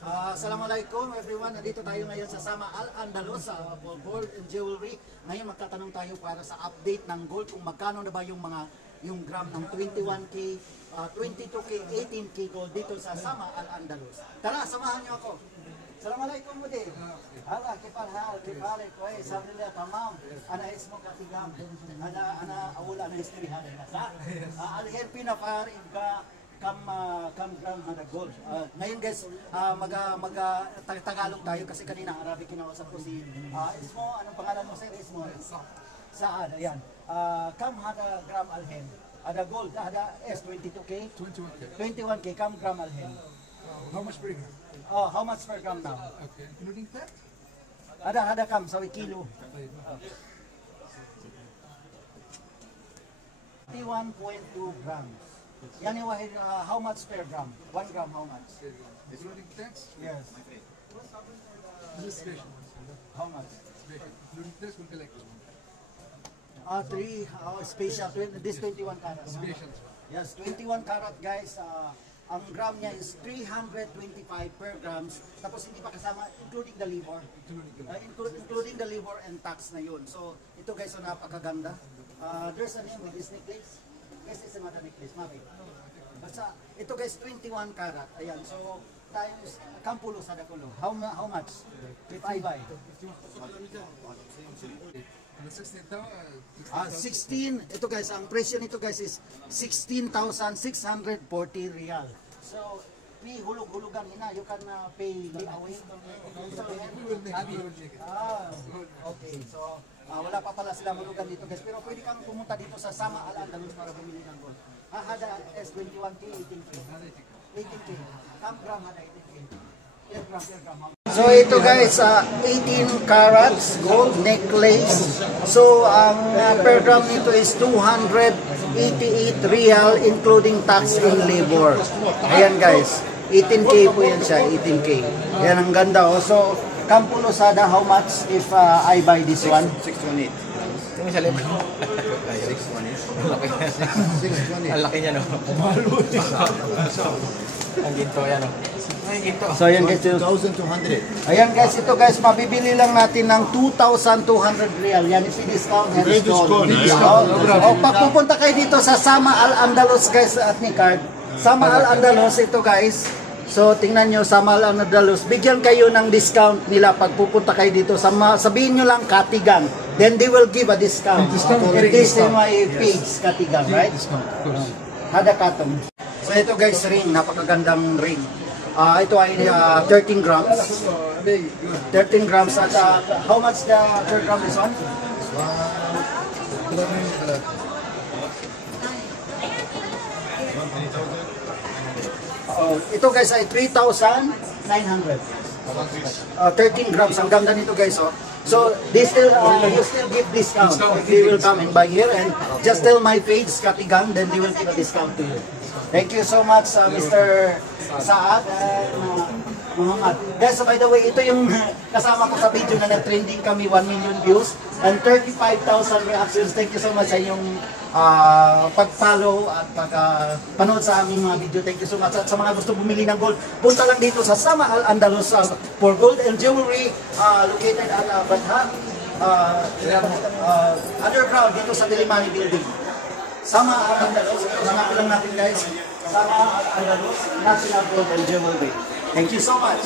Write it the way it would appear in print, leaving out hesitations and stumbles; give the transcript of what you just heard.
Assalamualaikum everyone. Nandito tayo ngayon sa Sama Al-Andalus sa Gold and Jewelry. Ngayon magtatanong tayo para sa update ng gold kung magkano na ba yung gram ng 21K, 22K, 18K gold dito sa Sama Al-Andalus. Tara, samahan niyo ako. Assalamualaikum mudir. Hala, kipal hal, kipal koy, sabi nila tamam. Ana ismo katigam. Ana awula na history hal. Alher pinapar ibka kam gram hada gold. Ngayon guys, Tagalog tayo kasi kanina Arabic kinausap ko si Ismo, anong pangalan mo sir? Ismo. Saad, ayan. Kam hada gram alhen. Ada gold, ada S22K. 21K kam gram alhen. How much per gram? Oh, how much per gram now? Okay, including that? Ada kam sa kilo. 51.2 grams. Yani wahid, how much per gram? 1 gram how much? Including tax? Yes. This is special. How much? Special. Including tax, we'll collect this one. 3 special. This 21 karat. Special. Yes, 21 karat guys. Ang gram niya is 325 per grams. Tapos hindi pa kasama, including the liver. Including the liver and tax na yun. So, ito guys, so napakaganda. There's a name with this necklace. Guys, it's another necklace. Mabit. Basta, ito guys, 21 karat. Ayan, so, times, kampulo sa dakulo. How much? If I buy? 16, ito guys, ang presyo nito guys is 16,640 real. So, hulug-hulugan ina, you can pay me away. Okay, so wala pa pala sila hulugan dito guys, pero pwede kang pumunta dito sa Sama Al-Andalus para bumili ng gold. Hada S21K, 18K. 18K. Kam gram hada 18K. Per gram. So ito guys, 18 carats gold necklace. So ang per gram nito is 288 real including tax and labor. Ayan guys, 18K po yan siya, 18K. Yan ang ganda oh. So Kampulo Sada, how much if I buy this one? 618. Ito mo sa labor. 618. Ang laki niya no. Ang ginto yan no. So ayan guys, 2,200. Ayan guys, ito guys, mabibili lang natin ng 2,200 real. Yan, i-discount. O, pag pupunta kayo dito sa Sama Al-Andalus guys at ni Card. Sama Al-Andalus, ito guys. So tingnan nyo, Sama Al-Andalus. Bigyan kayo ng discount nila pag pupunta kayo dito. Sabihin nyo lang Katigan. Then they will give a discount. It is in my page, Katigan, right? Hada katong. So ito guys, ring. Napakagandang ring. Ito ay 13 grams. 13 grams at how much the per gram is on? Ito guys ay 3,900. 13 grams. Ang ganda nito guys. So this still you still give discount if you will come and buy here, and just tell my page Katigang, then they will give a discount to you. Thank you so much Mr. Saad and Muhammad. Guys, so by the way, ito yung kasama ko sa video na nag-trending kami, 1 million views and 35,000 reactions. Thank you so much sa inyong pag-follow at pag-panood sa aming mga video. Thank you so much. At sa mga gusto bumili ng gold, punta lang dito sa Sama Al-Andalus for gold and jewelry located at Badha underground dito sa Dilimani building. Sama Al-Andalus. Hanapin lang natin guys. Sama Al-Andalus National Gold and Jewelry. Thank you so much.